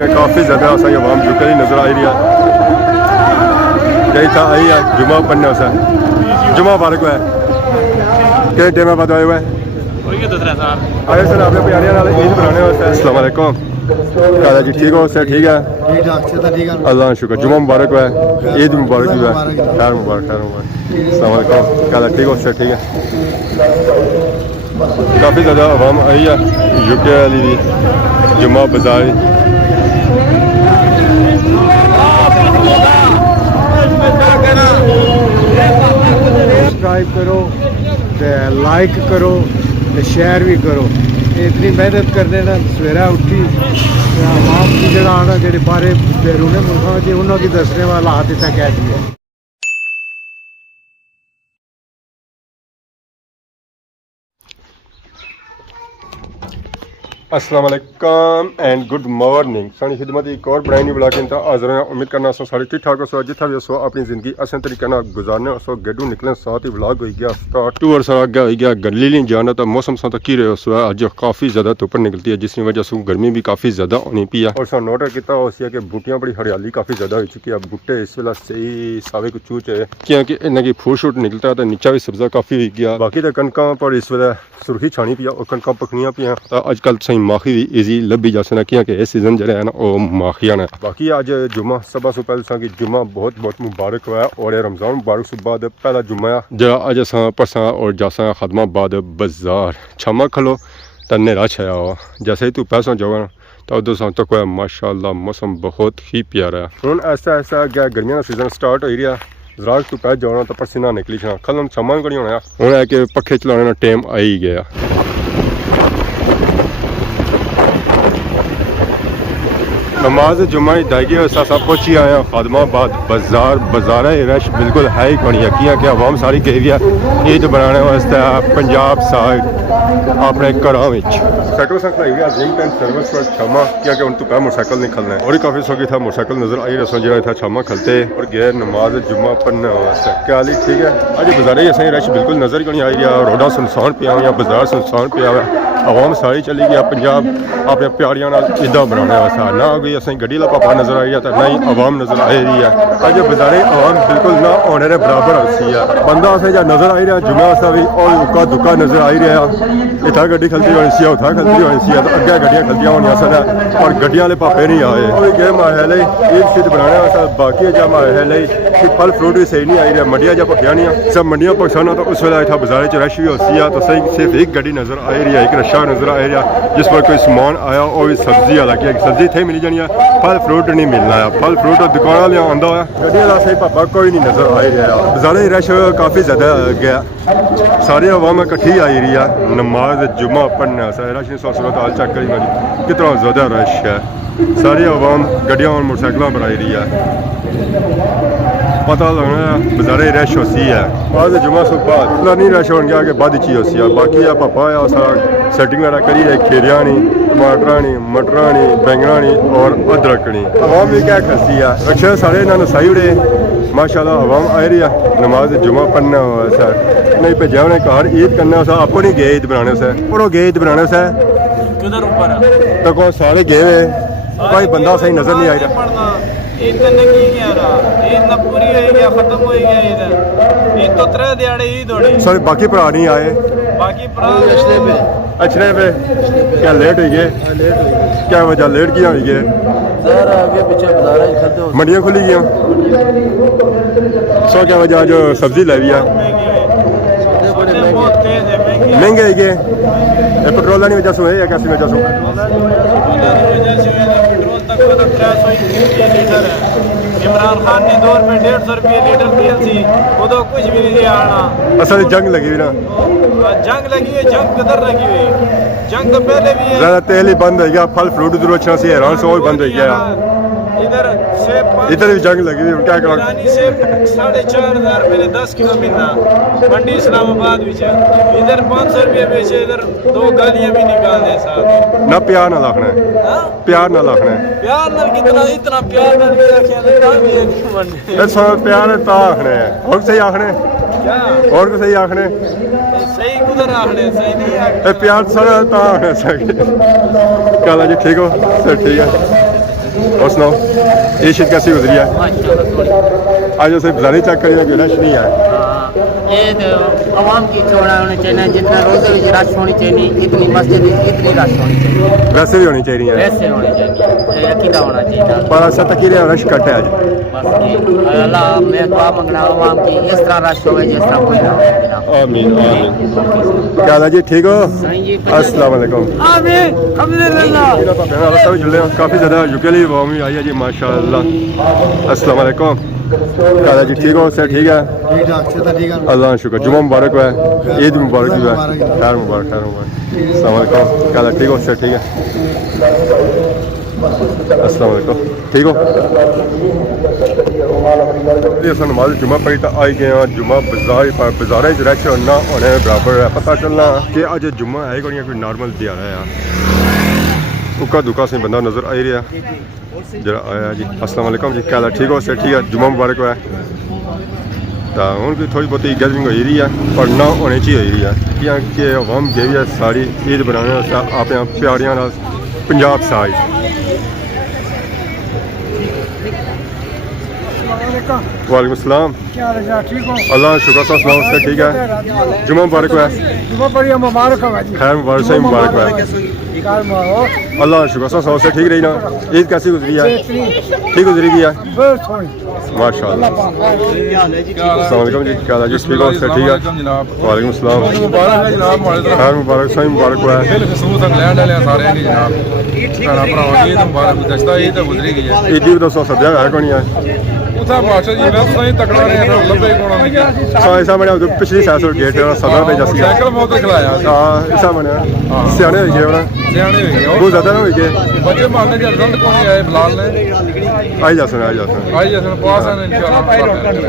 काफ़ी ज़्यादा असांखे आवाम झुकल नज़र आई रही है। कई था आई है जुमा पढ़ने असा जुमा मुबारक है कि टाइम बाद आए हुए आए सर अपने प्यारियां नाल ईद मनाने वास्ते। अस्सलाम वालेकुम दादा जी ठीक हो सर? ठीक है अल्लाह शुक्र। जुमा मुबारक है ईद मुबारक भी है खैर मुबारक खैर मुबारक। अस्सलाम वालेकुम दादा ठीक हो सर? ठीक है काफ़ी ज़्यादा आवाम आई है यूके वाली भी जुमा बाजार सब्सक्राइब करो लाइक करो शेयर भी करो। इतनी मेहनत करने ना सवेरा उठी आवाम की जरा आना जो बारे बैरूने मुल्कों से उन्होंने दसने वाला हाथ इतना कह दिया। अस्सलाम वालेकुम एंड गुड मॉर्निंग। सारी खिदमत एक और बड़ी नहीं बुला के हाजिर हैं। उम्मीद करना सारे ठीक ठाक हो जितना भी हो अपनी जिंदगी असें तरीके ना गुजारने हो गेडू निकले साथ ही व्लॉग हो गया स्टार्ट टूर सारा अगे हो गया गली नहीं जाना तो मौसम सा तक ही रहे हो अज काफ़ी ज़्यादा धुप निकलती है जिसकी वजह से गर्मी भी काफ़ी ज़्यादा होनी पी है। और सर नोट किया उस कि बूटियाँ बड़ी हरियाली काफ़ी ज़्यादा हो चुकी है। बूटे इस वेला सही सावे कुछ चूच है क्योंकि इन्हें की फूट शूट निकलता है तो नीचा भी सब्जा काफ़ी हो गया। बाकी तो कणकों पर इस वेले सुर्खी छानी पी और कणक पकनियाँ पियाँ तो अजकल सही माखी भी ईजी लभी जा सकना क्योंकि इस सीजन जो है ना वो माखियां है। बाकी अज जुम्मा सब से पहले कि जुम्मा बहुत बहुत मुबारक हुआ और रमज़ान मुबारक से बाद पहला जुम्मा जरा अज अस परसा और जासा खदमाबाद बाजार छमा खलो तो नेरा छाया हुआ जैसे ही तू पैसा जाओ तो उधर सा तक हुआ माशाअल्लाह मौसम बहुत ही प्यारा है। हूँ ऐसा ऐसा अगर गर्मियों का सीजन स्टार्ट हो रहा जराग तू पै जाना तो पसीना निकली छा खलन छमा कड़ी होना हूँ है कि पखे चलाने का टाइम आ ही गया। नमाज जुम्मा अदायगी सब पहुंची आया खादमाबाद बाजार बाजारा रश बिल्कुल है ही कोनी है कि आवाम सारी गई है ईद बनाने वास्ते पंजाब साइड अपने घरों साइकिल खलाई हुई जिम टाइम सर्विस पर छामा क्योंकि उन तो पै मोटरसाइकिल नहीं खलना है और काफ़ी सौगी था मोटरसाइकिल नजर आई रसों जो था छामा खलते और गए नमाज जुम्मा पढ़ने वास्ते। क्या हाली ठीक है अज बाजारे असें रश बिल्कुल नजर ही नहीं आई रहा रोडा सुनसान पिया या बाजार सुनसान पिया हुआ आवाम सारी चली गया पंजाब अपने प्यारियां ईदा बनाने वास्ते ना कोई असें गड्डी का पापा नजर आई है तो ना ही आवाम नजर आ रही है। अज बाजारे आवाम बिल्कुल ना होने के बराबर सी है बंदा असें जब नजर आई रहा जुम्मे वास्ते भी और उक्का दुक्का नजर आई रहा इतना गड्डी खलती होनी सी उतना खलती होनी सी तो अगे गड्डियां खलतियां होनी सन और गड्डियां वाले पापे नहीं आए और गए माहौल ईद शीद बनाने वास्ते बाकी जब माहौल फल फ्रूट भी सही नहीं आई रहा मंडियां जब पकिया नहीं सब मंडियां पकसाना तो उस वेला इतना बाजारे च रश भी होती है तो सही सिर्फ एक गड्डी नजर आ रही है एक रशा नजर आ रहा जिस पर कोई समान आया और भी सब्जी वाला कि सब्जी इतने मिली जानी है फल फ्रूट नहीं मिलना है फल फ्रूट दुकान वाले आंदा है गड्डियां का सही पापा कोई नहीं नजर आ रहा बाजारे रश काफ़ी ज़्यादा गया सारी आवाम इकट्ठी आई रही है नमाज जुम्मा पढ़ने रश ने सूरत हाल चेक करी मेरी कितना ज़्यादा रश है सारी आवाम गड्डियां और मोटरसाइकिलों पर आई रही है पता लगना बाजारे रश होती है आज जुम्मा से बाद नहीं रश हो गया कि बाद ही होती है बाकी पापा सारा सेटिंग वगैरह करी है खीरिया नहीं टमाटर नहीं मटर नहीं बैंगना नहीं और अदरक नहीं आवाम भी क्या खसी है रक्शा सारे इन्होंने साई उड़े माशाल्लाह आवाम आई रही है नमाज जुम्मा पढ़ने सर नहीं भेजा उन्हें घर ईद करने से आपको नहीं गए ईद बनाने से और गए ईद बनाने से किधर ऊपर तो कौन सारे गए कोई बंदा सही नजर नहीं आ रहा ईद करने की नहीं आ रहा ईद ना पूरी हो गया खत्म हो गया ईद तो 3 दिहाड़े ईद होनी सॉरी बाकी भरा नहीं आए बाकी भरा अचने पे क्या लेट हुई गए क्या वजह लेट किया हुई गए आगे पीछे बाजार मंडियाँ खुली गई सो क्या वजह जो सब्जी लाई है महंगे है गए पेट्रोल की वजह से है या कैसी वजह से इमरान खान ने 2 रुपये 150 रुपये लीटर तेल सी उदो कुछ भी नहीं आना असल जंग लगी हुई ना जंग लगी हुई जंग किधर लगी हुई जंग तो पहले भी है ज़्यादा तेल ही बंद हो गया फल फ्रूट जरूर अच्छा से हैरान से और बंद हो गया इधर भी जंग लगी हुई क्या करो सेब 4,500 रुपये 10 किलो मिलना मंडी इस्लामाबाद भी इधर 500 रुपये बेचे इधर 2 गालियाँ भी निकाल दे साहब ना प्यार ना लाखना है प्यार ना लाखना है प्यार ना कितना इतना प्यार ना प्यार ता आखने और सही आखने और को सही आखने सही कुधर आखने सही नहीं प्यार सारा ता आखने सही कल जी ठीक हो सर ठीक है और सुनाओ ईद कैसी गुजरी है? आज उसे बाजारे चेक करिए कि रश नहीं है। ये तो आवाम की चौड़ा होना चाहिए, जितना रोजे में रश होनी चाहिए, इतनी मस्जिद इतनी रश होनी चाहिए, वैसे भी होनी चाहिए वैसे होनी चाहिए, ये अकीदा होना चाहिए। पर ऐसा तक रश कट है आज। बस ये अल्लाह मैं दुआ मंगना आवाम की इस तरह रश होवे जिस तरह कोई ना हो। आमीन आमीन। क्या हाल है जी, ठीक हो? अस्सलाम वालेकुम। आमीन अल्हम्दुलिल्लाह। काफ़ी ज़्यादा यूके वामी आई है जी माशाअल्लाह। अस्सलाम वालेकुम। क्या हाल है जी, ठीक हो? सर ठीक है? अल्लाह का शुक्र। जुम्मा मुबारक है, ईद मुबारक भी है। खैर मुबारक, खैर मुबारक। अस्सलाम वालेकुम। क्या हाल है, ठीक हो? सर ठीक है? अस्सलाम वालेकुम, ठीक हो? अस नमाज जुम्मा पढ़ी तो आई गए हैं जुम्मा बाजार रश ना होने बराबर है। पता चलना कि अज जुम्मा है कोई नॉर्मल दिहाड़ा है। उक्का दुक्का से बंदा नज़र आई रहा जरा आया जी। अस्सलाम वालेकुम जी, क्या हाल है, ठीक हो? सर ठीक है? जुम्मा मुबारक है। तो हूँ भी थोड़ी बहुत गैदरिंग हो रही है पर ना होने चाहिए हो रही है क्योंकि अवाम गई है सारी ईद बनाने अपने प्यारियां पंजाब साइड। वालेकुम सलाम। क्या हाल है, ठीक हो? अल्लाह शुक्र सा सुनाओ सर ठीक है? जुम्मा मुबारक है। जुम्मा बढ़िया मुबारक है जी। खैर मुबारक सही मुबारक है। अल्लाह शुक्र सा सुनाओ सर ठीक रही ना? ईद कैसी गुजरी है? ठीक गुजरी की है माशाअल्लाह। अस्सलाम वालेकुम जी, क्या हाल है जी, ठीक हो? सर ठीक है? वालेकुम सलाम। खैर मुबारक सही मुबारक है। ईद भी दसो सद्या है कौन है? ऐसा बने पिछली साल गेट सदा पे जैसे हाँ ऐसा बने सियाने हो गए बहुत ज़्यादा ना हो गए आई जा सुन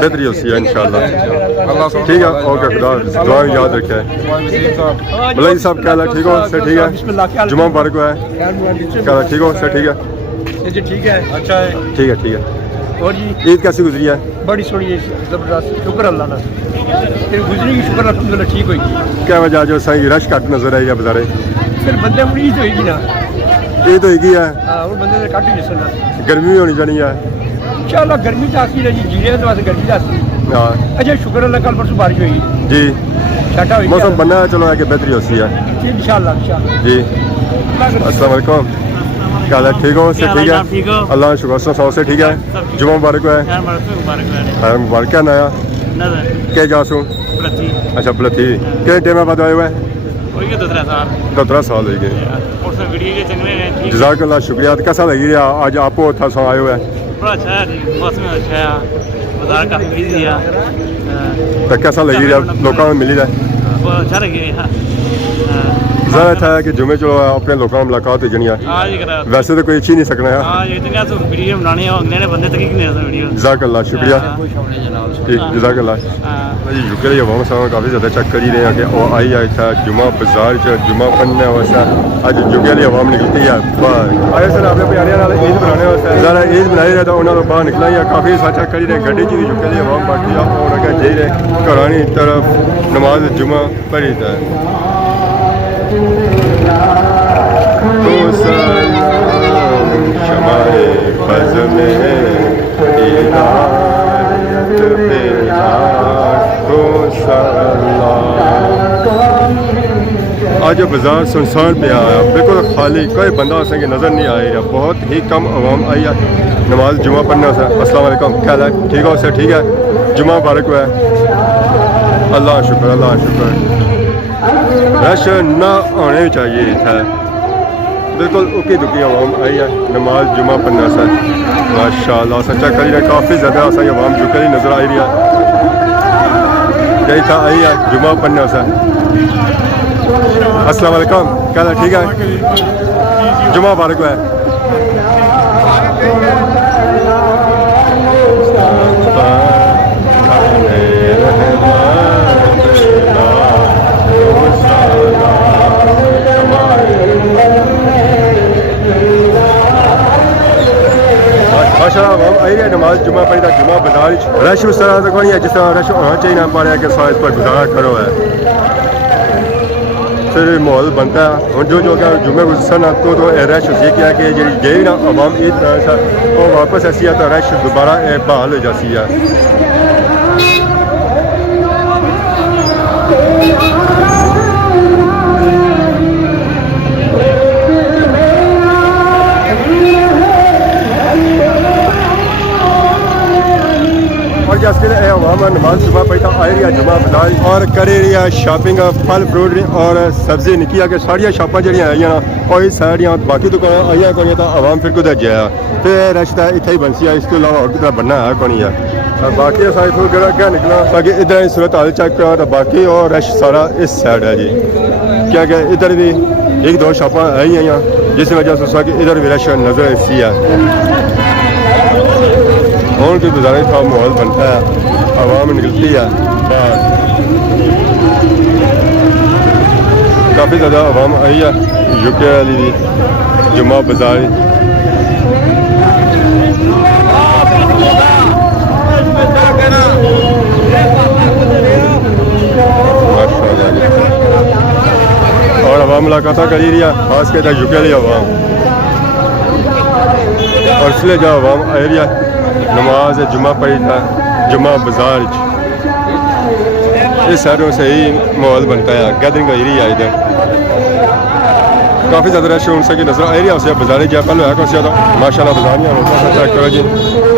बेहतरी होती है इंशाल्लाह। ठीक है ओके खुदा दुआ याद रखे। भला जी साहब क्या हाल है, ठीक हो? सर ठीक है? जुम्मा मुबारक है। क्या हाल है, ठीक हो? सर ठीक है? ठीक है, अच्छा है, ठीक है ठीक है। और जी ईद कैसी गुजरी है? बड़ी सोनी है, जबरदस्त, शुक्र अल्लाह का। फिर गुजरी की शुक्र अल्हम्दुलिल्लाह ठीक होगी। क्या वजह जो सही रश घट नजर आई है बाजारे? फिर बंदे मुड़ी ईद होगी ना। ईद होगी है, हाँ वो बंदे ने काट ही जिसना गर्मी भी होनी चाहिए है। इंशाल्लाह गर्मी तो आती है जी, जीने तो वास्ते गर्मी आती है। हाँ अच्छा शुक्र अल्लाह कल परसों बारिश हुई जी, छाटा हुई मौसम बनना है चलो आगे बेहतरी होती है इंशाल्लाह जी। अस्सलाम वालेकुम, क्या हाल है, ठीक हो? सर ठीक है? अल्लाह शुक्र सौ से ठीक है? जुम्मा मुबारक है। मुबारक क्या नया क्या जासू? अच्छा प्लथी कितने टाइम बाद आए हुए? 17 साल हो गए। जज़ाकल्लाह शुक्रिया। तो कैसा लगी रहा आज आपको था सो आए हुए? बड़ा अच्छा है जी, मौसम अच्छा है, बाजार काफी बिजी है। तो कैसा लगी रहा लोगों में मिली रहा? बहुत अच्छा लगे। ज़्यादा था कि जुमे चलो अपने लोगों में मुलाकात हो जानी है, वैसे तो कोई अच्छी नहीं सकना है। वीडियो बनानी है अगले बंदे तक नहीं वीडियो। जज़ाकल्लाह शुक्रिया, ठीक जज़ाकल्लाह जी। यूके की अवाम साहब काफ़ी ज़्यादा चेक कर ही रहे हैं कि वो आई है था जुम्मा बाजार जुम्मा पढ़ने वास्ते अज यूके की अवाम निकलती है बाहर आए सर अपने प्यारियां ईद बनाने वास्ते ज़रा ईद बनाई रहे तो उन्होंने बाहर निकला ही काफ़ी सारा चेक कर ही रहे गड्डी च भी यूके की अवाम बैठी है और अगर जाई रहे घरानी तरफ नमाज जुम्मा पढ़ी था। शमाए फज में आज बाजार सुनसान पे आया बिल्कुल खाली, कोई बंदा असेंगे नज़र नहीं आया, बहुत ही कम आवाम आई है नमाज जुम्मा पढ़ने से। अस्सलाम वालेकुम, क्या हाल है, ठीक हो? सर ठीक है? जुम्मा मुबारक है। अल्लाह शुक्र अल्लाह शुक्र। रश ना होने चाहिए था, बिल्कुल उकी दुकी आवाम आई है नमाज जुम्मा पढ़ने से माशाअल्लाह। सच्चा करी है काफ़ी ज़्यादा असाई आवाम जुकरी नज़र आई रही है यही था आई है जुम्मा पढ़ने से। अस्सलाम वालेकुम, क्या हाल है, ठीक है? जुम्मा मुबारक है। माशाअल्लाह आई है नमाज जुम्मा पढ़ी था जुम्मा बाजार रश उस तरह का नहीं है जिस तरह रश होना चाहिए ना पा रहा है कि साइज पर गुजारा करो है। फिर माहौल बनता है और जो क्या जुम्मे गुजरन तो रश होती है कि जी गई ना आवाम ईद वो वापस ऐसी है तो रश दोबारा बहाल हो जाती है। और जैसे अवाम नमाज सुबह पढ़ता आ रही है जुमा बदाल और करे रही है शॉपिंग फल फ्रूट और सब्जी निकी के सारिया शॉपां जी आई और सारिया बाकी दुकान आई को तो आवाम फिर कुछ जाया फिर रश तो इतना ही बनसी है इसके अलावा और कितना बनना है कौन है बाकी साइड को क्या निकला ताकि इधर ही सूरत हाल चेक करा तो बाकी और रश सारा इस साइड है जी क्या क्या इधर भी एक दो शॉपां आई हैं जिस वजह से कि इधर भी रश नजर इसी है और की गुजारे का माहौल बनता है आवाम निकलती है बाहर काफ़ी ज़्यादा आवाम आई है यूके वाली भी जुम्मा बाजार और आवाम मुलाकात करी रही है खास कर यूके वाली आवाम और इसलिए जो आवाम आई रही है नमाज जुम्मा पढ़ी था जुम्मा बाजार इस सारों से ही माहौल बनता है गैदरिंग आई रही है इधर काफ़ी ज़्यादा रश हो सके नजर आ रही है उसे बाजार जा पहले है कुछ ज़्यादा माशाल्लाह बाजार नहीं चेक करो जी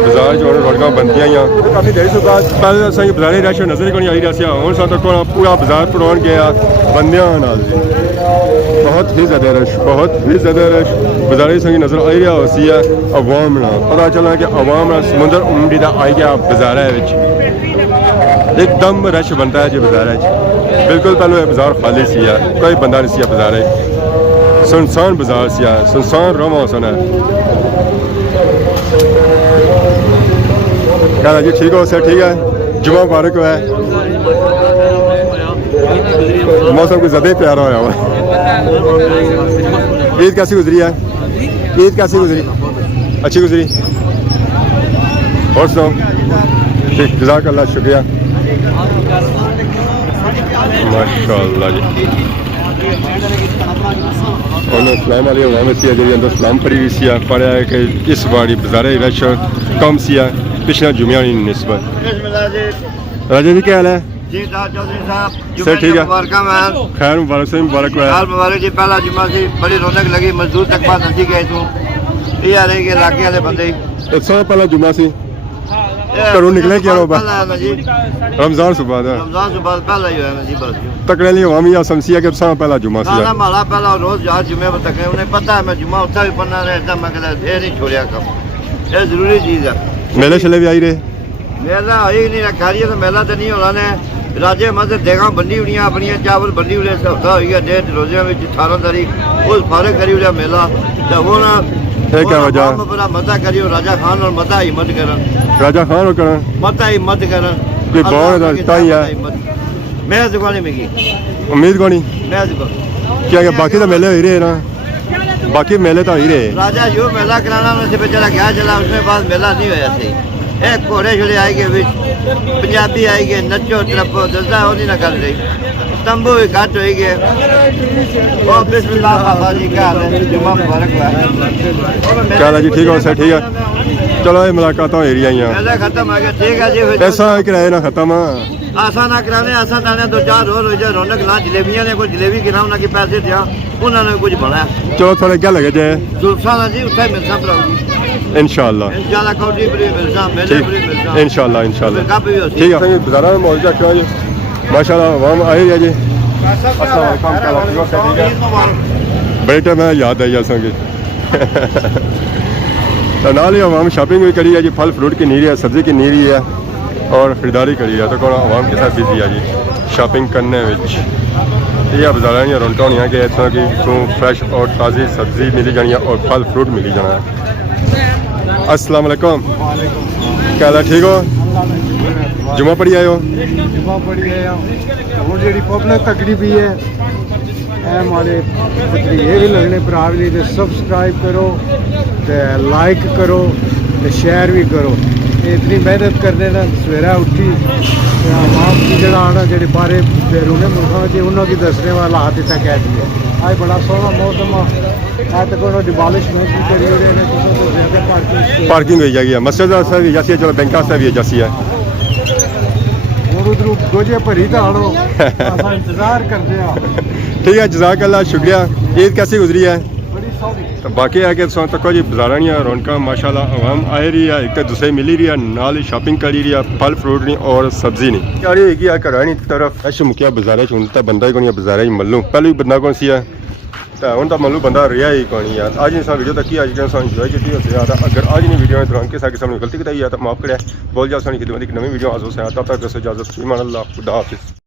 बाजार जो रौनक बनती हैं काफ़ी देर से बाद पहले असें बाजार रश नजर ही नहीं आई रहा हूँ साथ पूरा बाजार भरवान गया बंदियां नाल जी बहुत ही ज़्यादा रश बाजार संग नजर आ रहा उसी है अवाम ना पता चला कि अवाम समुंदर उमड़ी का आई गया बाजार एकदम रश बनता है जी बाजार बिल्कुल पहले बाजार खाली सी है कोई बंदा नहीं सी बाजार सुनसान बाजार सी है सुनसान रोमा सन है कहना जी ठीक हो सर ठीक है जुम्मा मुबारक है मौसम को ज़्यादा ही प्यारा होया हुआ ईद कैसी गुजरी है ईद कैसी गुजरी अच्छी गुजरी और सुनाओ ठीक जज़ाकल्लाह शुक्रिया माशाअल्लाह जी सलाम अंदर सलाम पड़ी हुई सी पढ़ा है कि इस बारी बाजार रश कम सी पिछले जुम्मे की नस्बत राजा जी क्या हाल है जी चौधरी साहब सर ठीक है खैर मुबारक से मुबारक मुबारक जी पहला जुम्मा से बड़ी रौनक लगी मजदूर तक बात नहीं गए तू ये आ रहे इलाके वाले बंदे एक साल पहला जुम्मा से घरों निकले क्या रमजान सुबह पहला ही है जी बस तकड़े लिए वामी या समसिया के साल पहला जुम्मा से हमारा पहला रोज यार जुम्मे पर तकड़े उन्हें पता है मैं जुम्मा उठा भी पढ़ना रहता मैं कहता ये नहीं छोड़िया कम ये जरूरी चीज़ है मेले शले भी आई रहे मेला आई नहीं रखा रही है तो मेला तो नहीं होना ने राजे मत देगा बंडी हुई अपनी चावल बंडी हुए हफ्ता हो गया डेढ़ रोजे में 18 तारीख उस फारे करी हुआ मेला तो वो ना क्या वजह बड़ा मता करियो राजा खान और मता हिम्मत करन राजा खान और करन मता हिम्मत करन कोई बहुत ताई है मैं दुकान में की उम्मीद कोनी मैं दुकान क्या क्या बाकी तो मेले हो ही रहे ना बाकी मेले तो हो ही रहे राजा जो मेला कराना उन्हें बेचारा क्या चला उसमें बाद मेला नहीं होया सही एक घोड़े छोड़े आई गए पंजाबी आई गए नचो टप्पो दसदा वो नहीं ना कर रही तंबू भी घट हो गए और बिस्मिल्लाह बाबा जी का जुम्मा मुबारक हुआ क्या जी ठीक हो सर ठीक है चलो ये मुलाकात हो रही हैं मेला खत्म हो गया ठीक है जी ऐसा किराए ना खत्म आसा ना कराने आसा ताने 2-4 रोज हो जाए रौनक ला जलेबियां ने कोई जलेबी गिना उन्होंने पैसे दिया उन्होंने कुछ बना चलो थोड़े क्या लगे जाए जुल्फा ना जी उत्थे मिलसा भराऊगी इंशाल्लाह इंशाल्लाह कौड़ी बड़ी मिलसा मेले बड़ी मिलसा इंशाल्लाह इंशाल्लाह कब भी होती ठीक है बाजार में मौजूद रखा जी माशाल्लाह आवाम आई है जी बड़े टाइम याद आई संगे तो नाल ही आवाम शॉपिंग भी करी है जी फल फ्रूट की नीरी है सब्जी की नीरी है और ख़रीदारी करी है तो कौन आवाम के साथ बिजी है जी शॉपिंग करने में ये बाजार रौनक होनी कि इस तरह की तू फ्रैश और ताज़ी सब्जी मिली जानी है और फल फ्रूट मिली जाना है। अस्सलाम वालेकुम क्या हाल है ठीक हो जुम्मा पढ़ी आए हो जुम्मा पढ़ी है हूँ जी पब्लिक तकड़ी भी है हमारे ये भी लगने भरा भी नहीं सब्सक्राइब करो लाइक करो ਤੇ ਸ਼ੇਅਰ ਵੀ ਕਰੋ। ਇਹ ਇਤਨੀ ਮਿਹਨਤ ਕਰਨੇ ਨਾਲ ਸਵੇਰਾ ਉੱਠੀ ਤੇ ਆਵਾਮ ਦੀ ਜਿਹੜਾ ਆਣਾ ਜਿਹੜੇ ਬਾਹਰੇ ਬੈਰੂਨੇ ਮੁਲਕਾਂ ਵਿੱਚ ਉਹਨਾਂ ਦੀ ਦੱਸਣੇ ਵਾਲਾ ਹਾਲਾਤ ਇੱਥੇ ਕਹਿ ਦਿਏ ਅੱਜ ਬੜਾ ਸੋਹਣਾ ਮੌਸਮ ਆ ਅੱਜ ਤੱਕ ਉਹਨਾਂ ਡਿਮੋਲਿਸ਼ ਨਹੀਂ ਕਰੀ ਰਹੇ ਨੇ ਕਿਸੇ ਤੋਂ ਜ਼ਿਆਦਾ ਪਾਰਕਿੰਗ ਹੋਈ ਜਾਗੀ ਮਸਜਿਦ ਵਾਸਤੇ ਵੀ ਜੈਸੀ ਹੈ ਚਲੋ ਬੈਂਕ ਵਾਸਤੇ ਵੀ ਜੈਸੀ ਹੈ ਹੁਣ ਉਧਰੋਂ ਗੋਜੇ ਭਰੀ ਤਾਂ ਆਣੋ ਅਸਾਂ ਇੰਤਜ਼ਾਰ ਕਰਦੇ ਆ ठीक है जज़ाक अल्लाह शुक्रिया। ईद कैसी गुजरी है? ਬੜੀ ਸੌਖੀ तो बाकी है कि तको जी बाजारा नहीं रौनक माशाल्लाह आवाम आई रही है एक तो दूसरे मिली रही है नाल ही शॉपिंग करी रही है फल फ्रूट नहीं और सब्जी नहीं यार ये घर नहीं तरफ अश मुकिया बाजारे च हूँ तो बंदा ही कोई बाजारे च मल्लू पहले भी बंदा कौन सी है तो हूँ तो मल्लू बंदा रहा ही कौन यार अज नहीं वीडियो तक अज इंजॉय की होते अगर अज नहीं वीडियो के दौरान किसी किस्म ने गलती की है तो माफ करे बोल जाओ सानी खिदमत एक नवी वीडियो आज हो तब तक इजाजत ईमान अल्लाह खुदा हाफिज़।